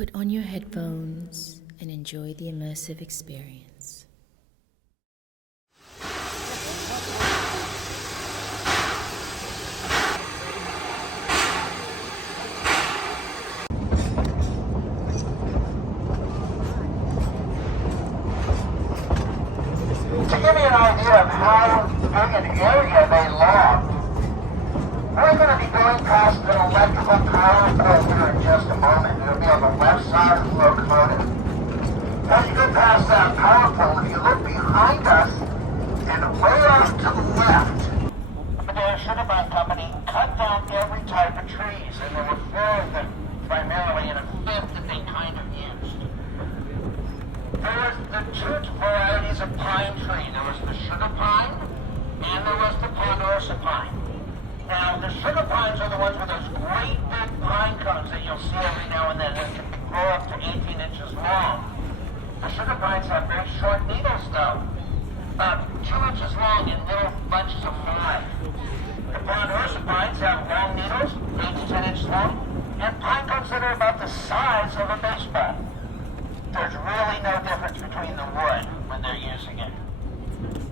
Put on your headphones and enjoy the immersive experience. To give you an idea of how big an area they logged, we're going to be going past an electrical power pole here in just a moment. It'll be on the left side of the locomotive. As you go past that power pole, if you look behind us and way off to the left, the Sugar Pine Company cut down every type of trees, and there were four of them primarily, and a fifth that they kind of used. There was the two varieties of pine tree. There was the sugar pine, and there was the ponderosa pine. Now, the sugar pines are the ones with those great big pine cones that you'll see every now and then that can grow up to 18 inches long. The sugar pines have very short needles, though, about 2 inches long in little bunches of 5. The ponderosa pines have long needles, 8 to 10 inches long, and pine cones that are about the size of a baseball. There's really no difference between the wood when they're using it.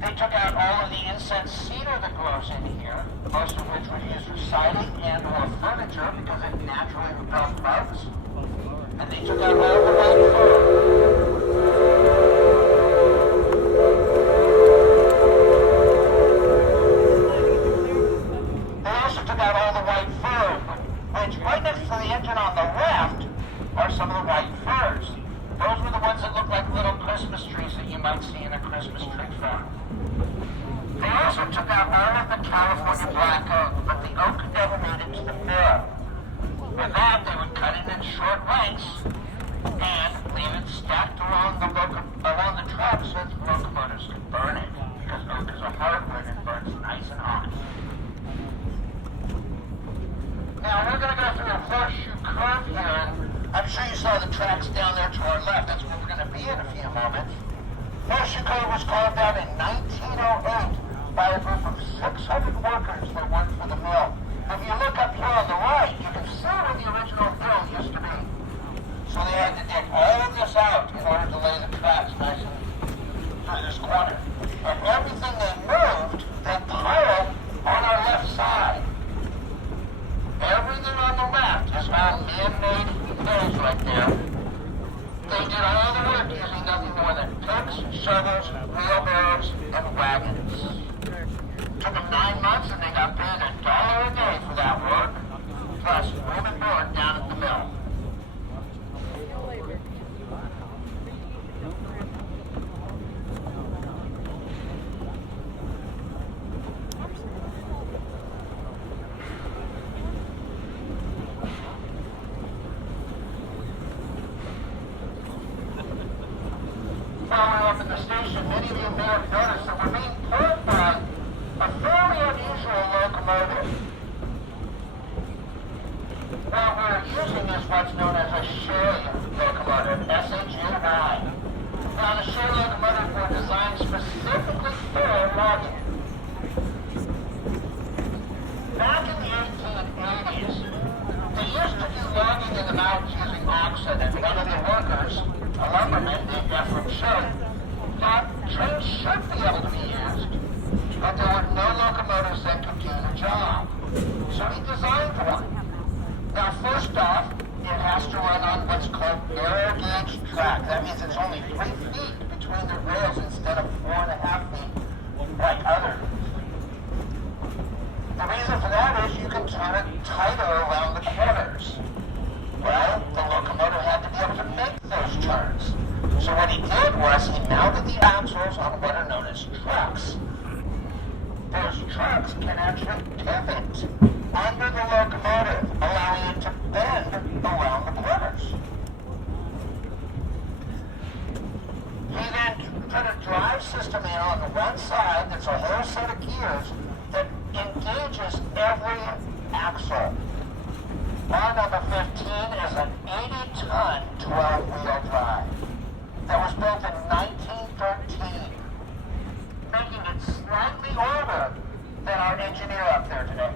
They took out all of the incense cedar that grows in here, most of which was used for siding and or furniture because it naturally repels bugs. And they took out all the white fir. They also took out all the white fir, which right next to the engine on the left are some of the white firs. Those were the ones that look like little Christmas trees that you might see in a Christmas tree farm. They also took out all of the California black oak, but the oak never made it to the mill. With that, they would cut it in short lengths and leave it stacked along the track so that the locomotives could burn it, because oak is a hardwood and burns nice and hot. Now, we're going to go through a horseshoe curve here. I'm sure you saw the tracks down there to our left. That's where we're going to be in a few moments. Horseshoe Curve was carved out in 1908 by a group of 600 workers that worked for the mill. If you look up here on the right, you can see where the original hill used to be. So they had to dig all of this out in order to lay the tracks nice and through this corner. And everything they moved, they piled on our left side. Everything on the left is all man-made hills right there. They did all the work using nothing more than picks, shovels, wheelbarrows, and wagons. Took them 9 months and they got paid $1 a day for that work, plus room and board down at the mill. Following up in the station, many of you may have noticed that we're being pulled by a fairly unusual locomotive. What we're using is what's known as a Shay locomotive, S-H-A-Y. Now, the Shay locomotives were designed specifically for logging. Back in the 1880s, they used to do logging in the mountains using oxen, and one of the workers, a lumberman named Ephraim Shay, thought trains should be able to be used, but there were no locomotives that could do the job. So he designed one. Now, first off, it has to run on what's called narrow gauge track. That means it's only 3 feet between the rails instead of 4.5 feet like others. The reason for that is you can turn it tighter around the corners. Well, the locomotive had to be able to make those turns. So what he did was he mounted the axles on what are known as trucks. Those trucks can actually pivot under the locomotive, allowing it to bend around the corners. He then put a drive system in on the one side that's a whole set of gears that engages every axle. Bar number 15 is an 80-ton 12-wheel drive that was built in 1913, making it slightly older than our engineer up there today.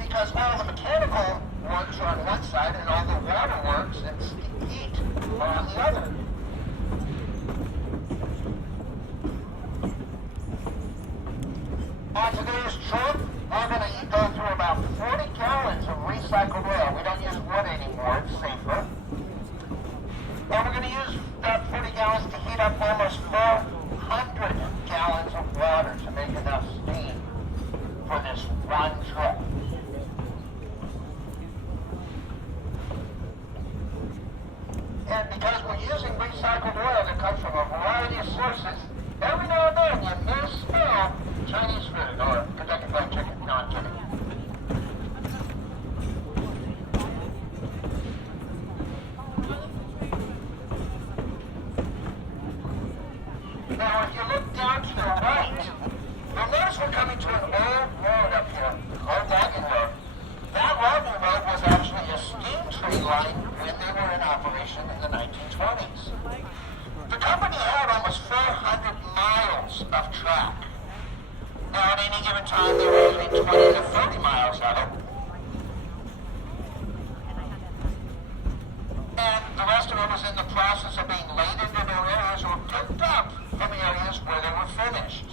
Because all the mechanical work works are on one side and all the waterworks and heat are on the other. On today's trip, we're going to go through about 40 gallons of recycled oil. We don't use wood anymore, it's safer. And we're going to use that 40 gallons to heat up almost 400 gallons of water to make enough steam for this one trip. And because we're using recycled oil that comes from a variety of sources, every now and then you may smell Chinese food or Kentucky Fried Chicken. No, I'm kidding. Now, if you look down to the right, you'll notice we're coming to an old road up here, old logging road. That logging road was actually a steam train line when they were in operation in the 1920s. The company had almost 400 miles of track. Now, at any given time, they were using 20 to 30 miles of it. And the rest of it was in the process of being laid into their areas or picked up from areas where they were finished.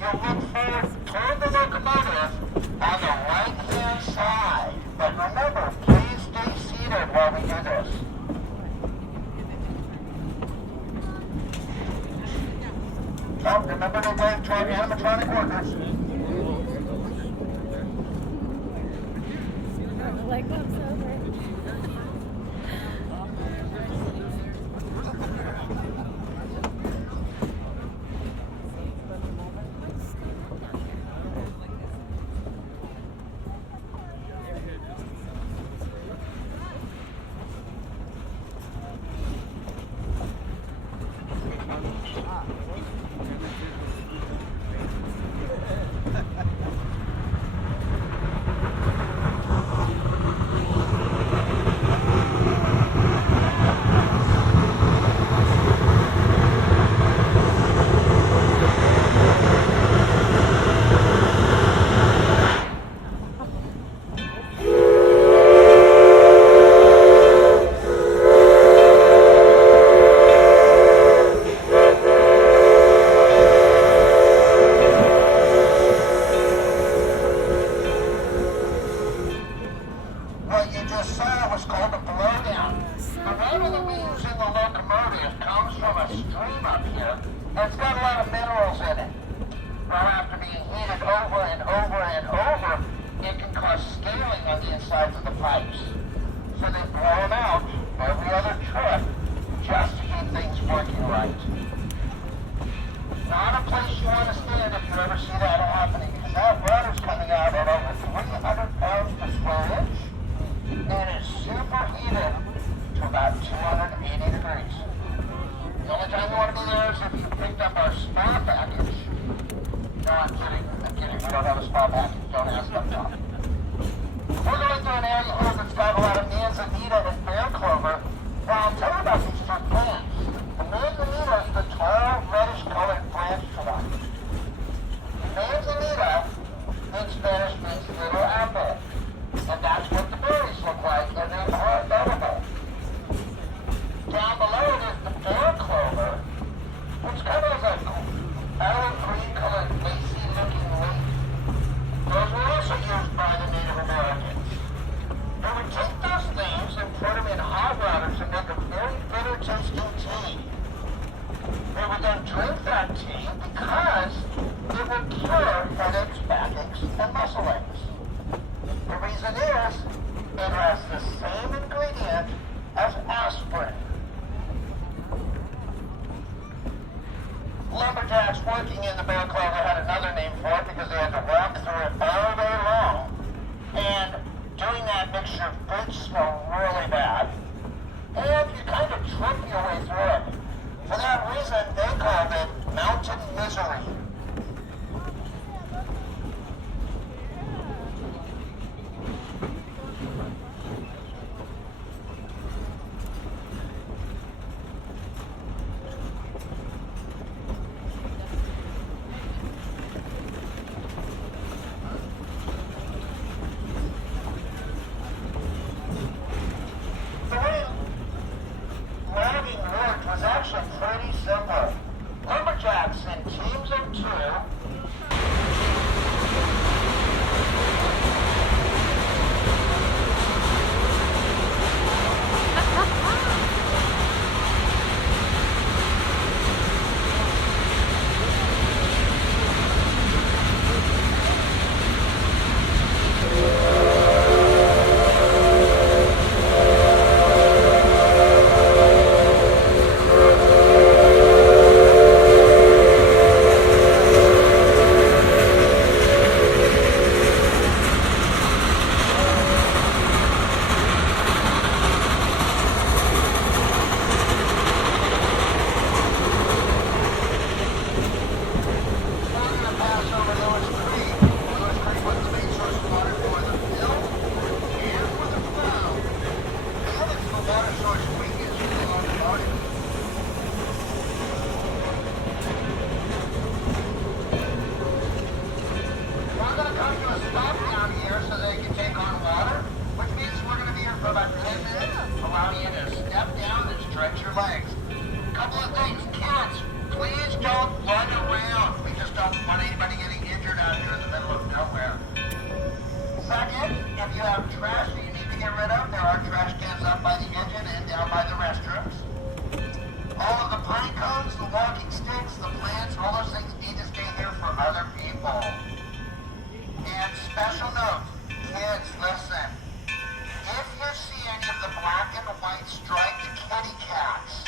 You'll look forward toward the locomotive on the right-hand side. But remember, please stay seated while we do this. Oh, remember to wave to our animatronic workers. Like that's over. about 10 minutes, allow you to step down and stretch your legs. Couple of things, kids, please don't run around. We just don't want anybody getting injured out here in the middle of nowhere. Second, if you have trash that you need to get rid of, there are trash cans up by the engine and down by the restrooms. All of the pine cones, the walking sticks, the plants, all those things need to stay here for other people. And special note, kids, listen. If you see any of the black and white striped kitty cats,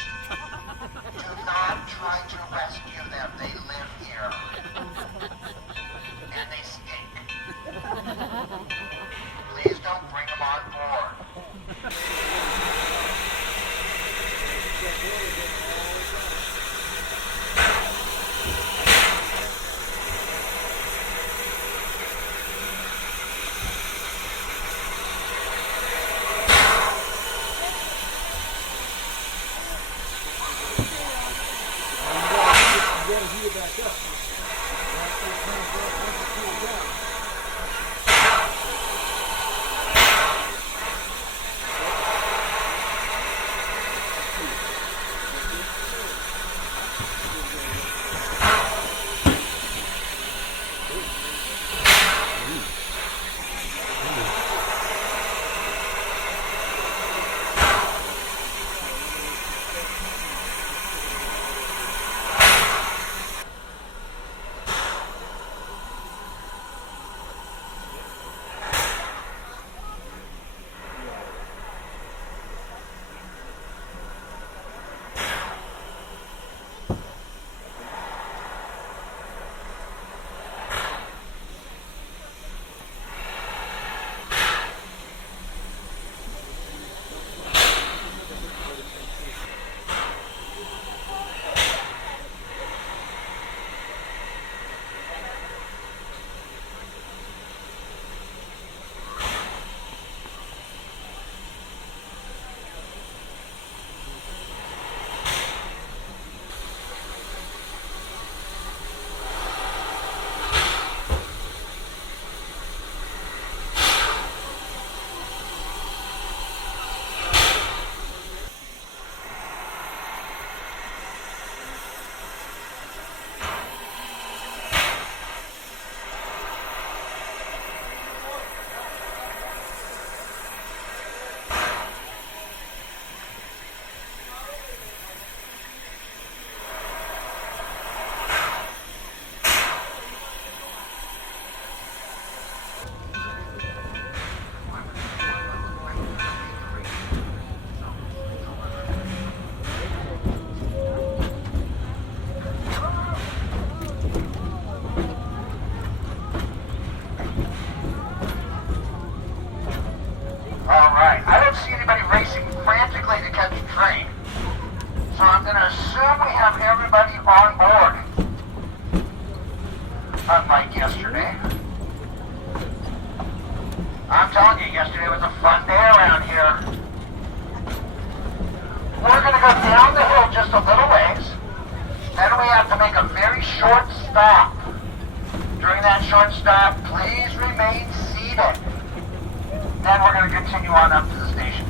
do not try to rescue them. They live here. And they stink. Please don't bring them on board. Unlike yesterday. I'm telling you, yesterday was a fun day around here. We're going to go down the hill just a little ways. Then we have to make a very short stop. During that short stop, please remain seated. Then we're going to continue on up to the station.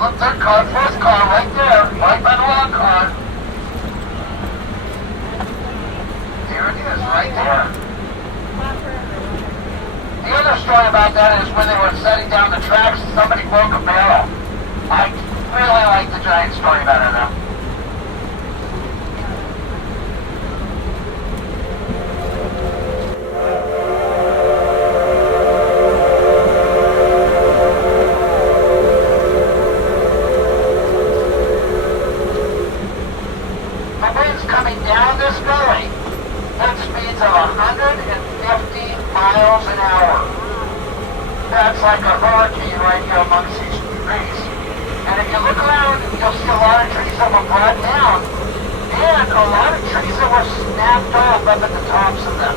Oh, third car, fourth car, right there, right by the log car. There it is, right there. The other story about that is when they were setting down the tracks, somebody broke a barrel. I really like the giant story about it though. The wind's coming down this gully at speeds of 150 miles an hour. That's like a hurricane right here amongst these trees. And if you look around, you'll see a lot of trees that were brought down, and a lot of trees that were snapped off up at the tops of them.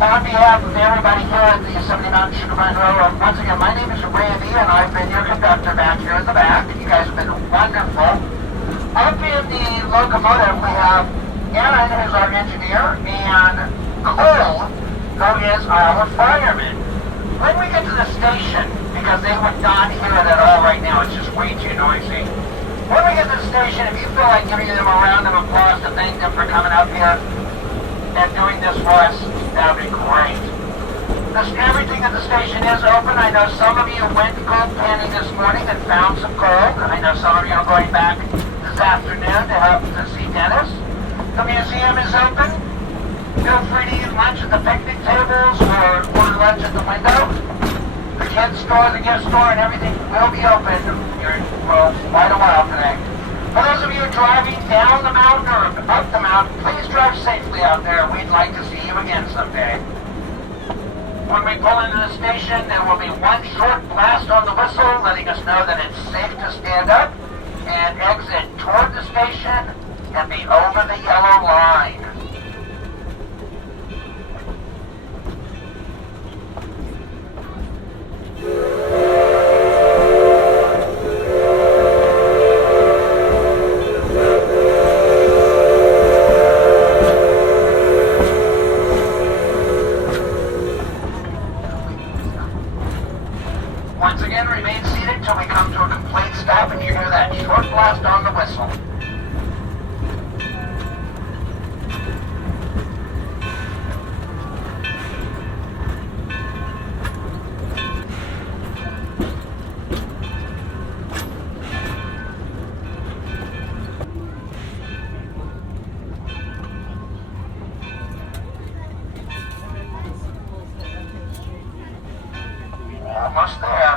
On behalf of everybody here at the Yosemite Moutain Sugar Pine Railroad, once again, my name is Randy, and I've been your conductor back here in the back. You guys have been wonderful. Up in the locomotive, we have Aaron, who's our engineer, and Cole, who is our fireman. When we get to the station, because they would not hear it at all right now, it's just way too noisy. When we get to the station, if you feel like giving them a round of applause to thank them for coming up here and doing this for us, that would be great. Everything at the station is open. I know some of you went gold panning this morning and found some gold. I know some of you are going back this afternoon to help to see Dennis. The museum is open. Feel free to eat lunch at the picnic tables or order lunch at the window. The kids store, the gift store, and everything will be open here for quite a while today. For those of you driving down the mountain or up the mountain, please drive safely out there. We'd like to see you again someday. When we pull into the station, there will be one short blast on the whistle, letting us know that it's safe to stand up and exit toward the station and be over the yellow line. Once again, remain seated until we come to a complete stop and you hear that short blast on the whistle. Almost there.